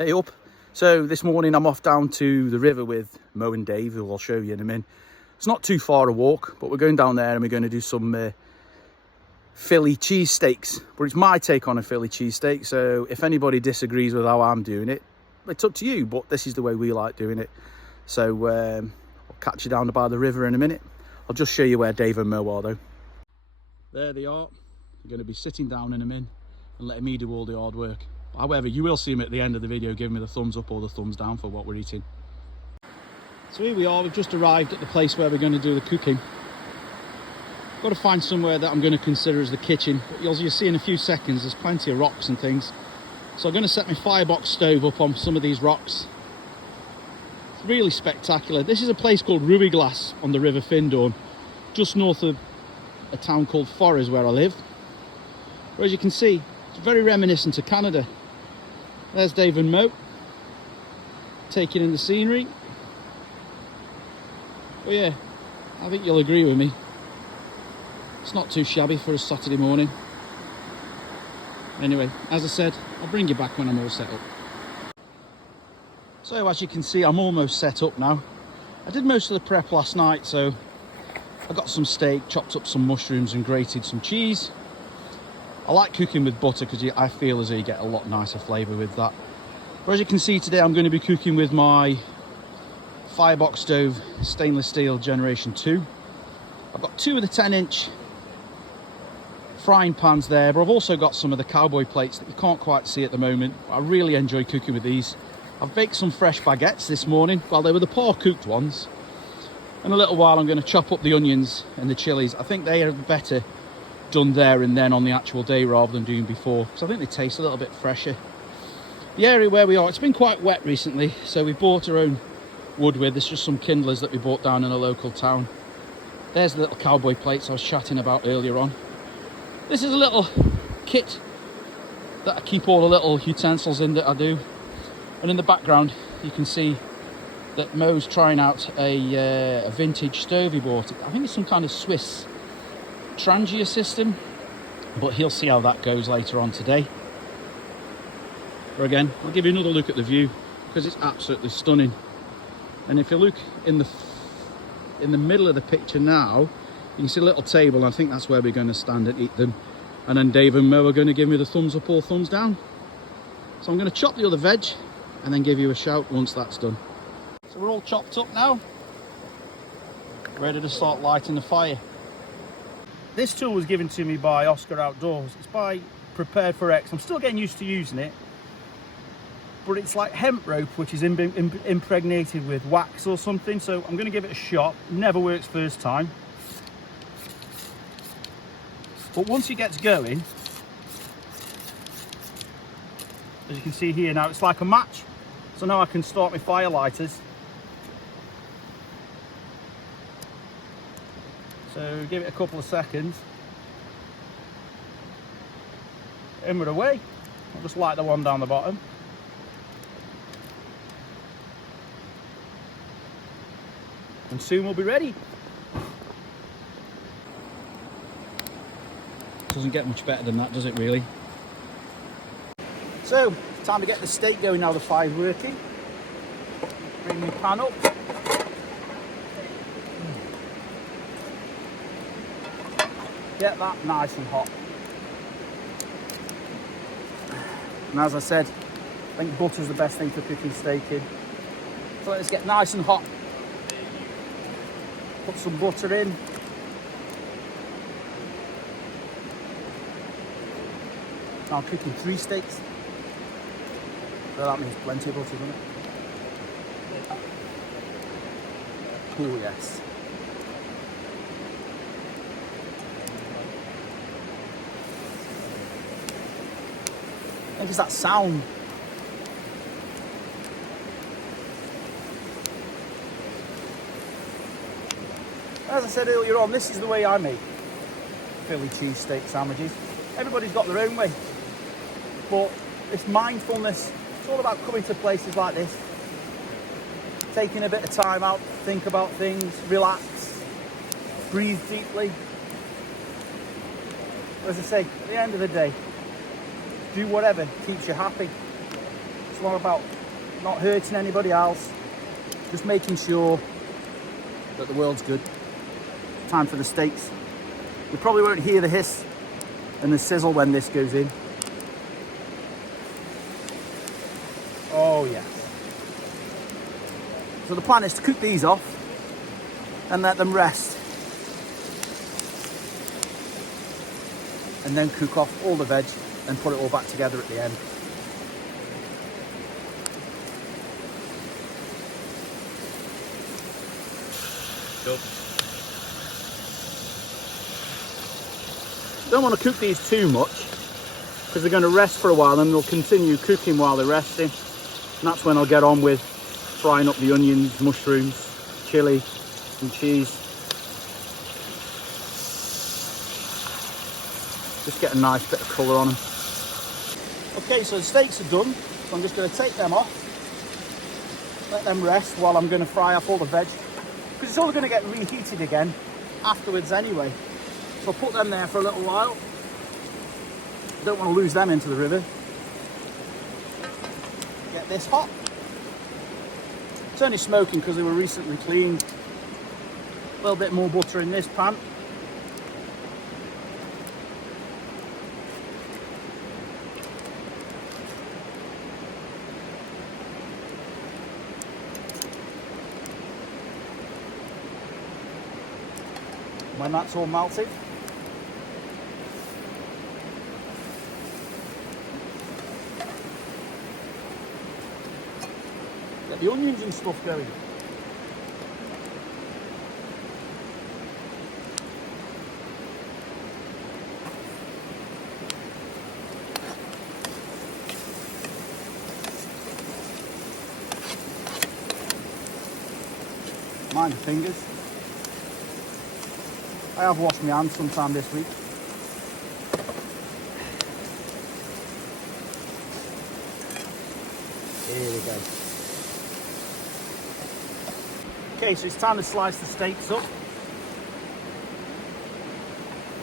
Hey up. So this morning I'm off down to the river with Mo and Dave, who I'll show you in a minute. It's not too far a walk, but we're going down there and we're going to do some Philly cheesesteaks. But it's my take on a Philly cheesesteak, so if anybody disagrees with how I'm doing it, it's up to you, but this is the way we like doing it. So I'll catch you down by the river in a minute. I'll just show you where Dave and Mo are though. There they are. They're going to be sitting down in a minute and letting me do all the hard work. However, you will see them at the end of the video giving me the thumbs up or the thumbs down for what we're eating. So here we are, we've just arrived at the place where we're going to do the cooking. Got to find somewhere that I'm going to consider as the kitchen. But as you'll see in a few seconds, there's plenty of rocks and things. So I'm going to set my firebox stove up on some of these rocks. It's really spectacular. This is a place called River on the River Findhorn, just north of a town called Forres where I live. Where as you can see, it's very reminiscent of Canada. There's Dave and Mo taking in the scenery. But yeah, I think you'll agree with me. It's not too shabby for a Saturday morning. Anyway, as I said, I'll bring you back when I'm all set up. So as you can see, I'm almost set up now. I did most of the prep last night, so I got some steak, chopped up some mushrooms and grated some cheese. I like cooking with butter because I feel as though you get a lot nicer flavour with that. But as you can see today, I'm going to be cooking with my Fireboxstove stainless steel generation 2. I've got 2 of the 10-inch frying pans there, but I've also got some of the cowboy plates that you can't quite see at the moment. I really enjoy cooking with these. I've baked some fresh baguettes this morning. Well, they were the par-cooked ones. In a little while I'm going to chop up the onions and the chilies. I think they are better done there and then on the actual day rather than doing before, so I think they taste a little bit fresher. The area where we are, it's been quite wet recently, so we bought our own wood with. There's just some kindlers that we bought down in a local town. There's the little cowboy plates I was chatting about earlier on. This is a little kit that I keep all the little utensils in that I do. And in the background you can see that Mo's trying out a vintage stove he bought. I think it's some kind of Swiss Trangia system, but he'll see how that goes later on today. But again, I'll give you another look at the view because it's absolutely stunning. And if you look in the middle of the picture now, you can see a little table, and I think that's where we're going to stand and eat them. And then Dave and Mo are going to give me the thumbs up or thumbs down. So I'm going to chop the other veg and then give you a shout once that's done. So we're all chopped up now, ready to start lighting the fire. This tool was given to me by Oscar Outdoors. It's by Prepared for X. I'm still getting used to using it, but it's like hemp rope which is impregnated with wax or something, so I'm going to give it a shot. Never works first time, but once it gets going, as you can see here now, it's like a match. So now I can start my fire lighters. So give it a couple of seconds and we're away. I'll just light the one down the bottom. And soon we'll be ready. Doesn't get much better than that, does it really? So, time to get the steak going now the fire's working. Bring my pan up. Get that nice and hot. And as I said, I think butter's the best thing for cooking steak in. So let's get nice and hot. Put some butter in. Now I'm cooking 3 steaks. So that means plenty of butter, doesn't it? Oh yes. What is that sound? As I said earlier on, this is the way I make Philly cheesesteak sandwiches. Everybody's got their own way, but it's mindfulness. It's all about coming to places like this, taking a bit of time out, think about things, relax, breathe deeply. As I say, at the end of the day, do whatever keeps you happy. It's more about not hurting anybody else, just making sure that the world's good. Time for the steaks. You probably won't hear the hiss and the sizzle when this goes in. Oh yes. So the plan is to cook these off and let them rest, and then cook off all the veg and put it all back together at the end. Cool. Don't want to cook these too much because they're going to rest for a while, and they'll continue cooking while they're resting. And that's when I'll get on with frying up the onions, mushrooms, chili and cheese. Just get a nice bit of colour on them. Okay, so the steaks are done. So I'm just going to take them off, let them rest while I'm going to fry up all the veg, because it's all going to get reheated again afterwards anyway. So I'll put them there for a little while. Don't want to lose them into the river. Get this hot. It's only smoking because they were recently cleaned. A little bit more butter in this pan. When that's all melted, get the onions and stuff going. Mind the fingers. I have washed my hands sometime this week. Here we go. Okay, so it's time to slice the steaks up.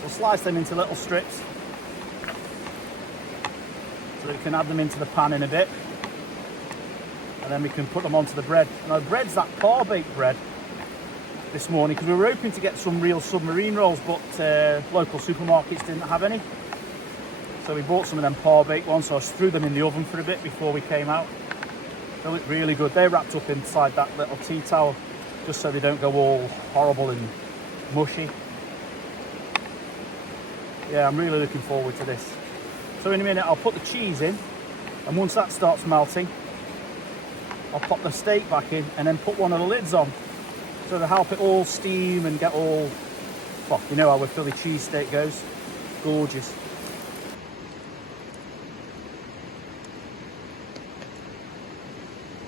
We'll slice them into little strips so that we can add them into the pan in a bit. And then we can put them onto the bread. Now the bread's that par-baked bread this morning, because we were hoping to get some real submarine rolls, but local supermarkets didn't have any. So we bought some of them par-baked ones, so I threw them in the oven for a bit before we came out. They look really good. They're wrapped up inside that little tea towel, just so they don't go all horrible and mushy. Yeah, I'm really looking forward to this. So in a minute I'll put the cheese in, and once that starts melting, I'll pop the steak back in and then put one of the lids on, so to help it all steam and get all, well, you know how a Philly cheesesteak goes. Gorgeous.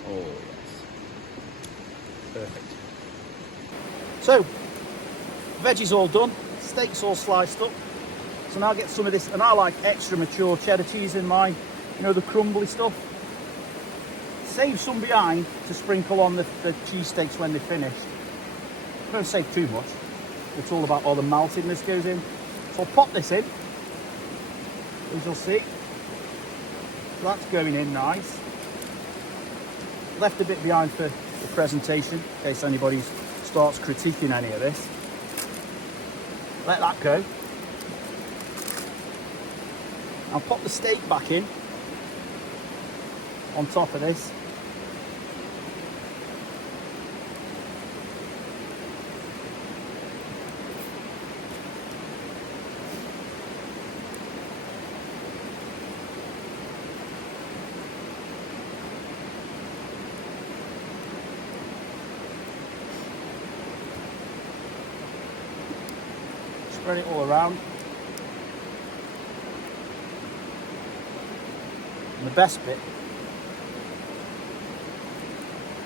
Oh yes. Perfect. So, veggies all done, steaks all sliced up. So now I'll get some of this, and I like extra mature cheddar cheese in mine, you know, the crumbly stuff. Save some behind to sprinkle on the cheesesteaks when they're finished. Don't save too much. It's all about all the maltiness goes in. So I'll pop this in, as you'll see. So that's going in nice. Left a bit behind for the presentation, in case anybody starts critiquing any of this. Let that go. I'll pop the steak back in on top of this. Spread it all around. And the best bit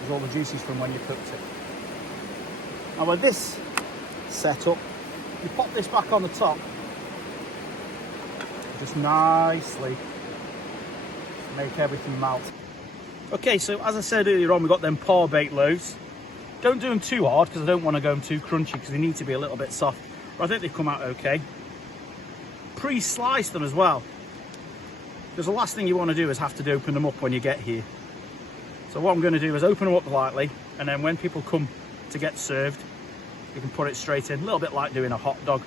is all the juices from when you cooked it. Now with this setup, you pop this back on the top, just nicely make everything melt. Okay, so as I said earlier on, we got them par-baked loaves. Don't do them too hard because I don't want to go them too crunchy, because they need to be a little bit soft. But I think they come out okay. Pre-slice them as well. because the last thing you want to do is have to open them up when you get here. So what I'm going to do is open them up lightly, and then when people come to get served, you can put it straight in. A little bit like doing a hot dog.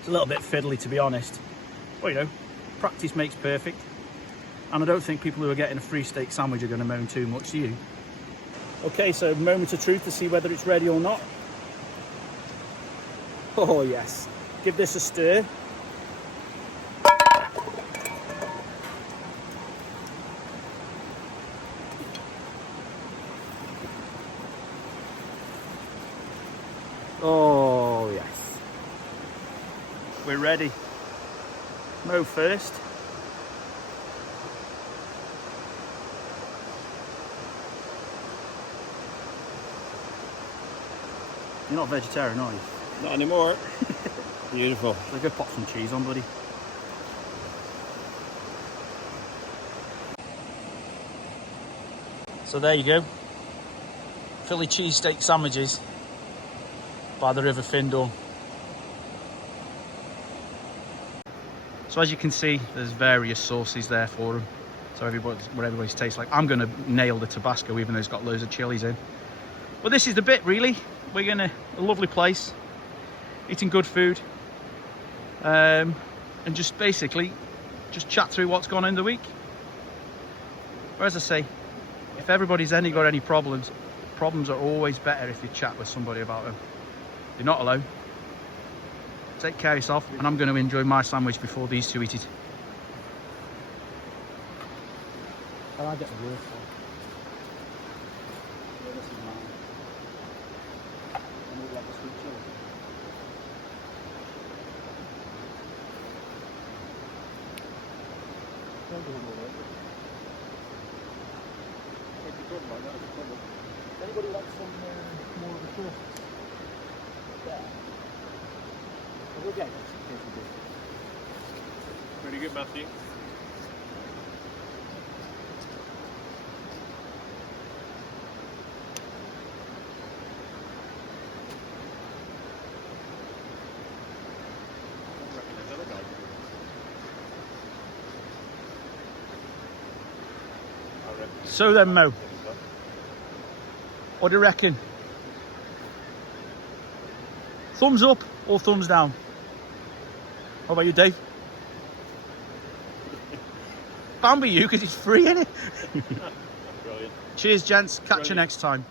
It's a little bit fiddly, to be honest. But you know, practice makes perfect. And I don't think people who are getting a free steak sandwich are going to moan too much, do you? Okay, so moment of truth to see whether it's ready or not. Oh yes. Give this a stir. Oh yes. We're ready. Mo first. You're not vegetarian, are you? Not anymore. Beautiful. So go pop some cheese on, buddy. So there you go. Philly cheesesteak sandwiches by the River Findhorn. So as you can see, there's various sauces there for them. So what everybody's tastes like. I'm gonna nail the Tabasco, even though it's got loads of chilies in. But this is the bit, really. We're gonna a lovely place, eating good food, and just basically just chat through what's gone on in the week. But as I say, if everybody's got any problems are always better if you chat with somebody about them. You're not alone. Take care of yourself, and I'm going to enjoy my sandwich before these two eat it. Oh, I get the worst one. Yeah, this is mine. And we'll get the sweet chili. Don't do all that. If you don't like that, it's fun. Anybody like some more of the sauce? Yeah. We'll get it. Pretty good, Matthew. So then, Mo, what do you reckon? Thumbs up or thumbs down? How about you, Dave? Bound by you, because it's free, isn't it? Brilliant. Cheers, gents. Catch you next time.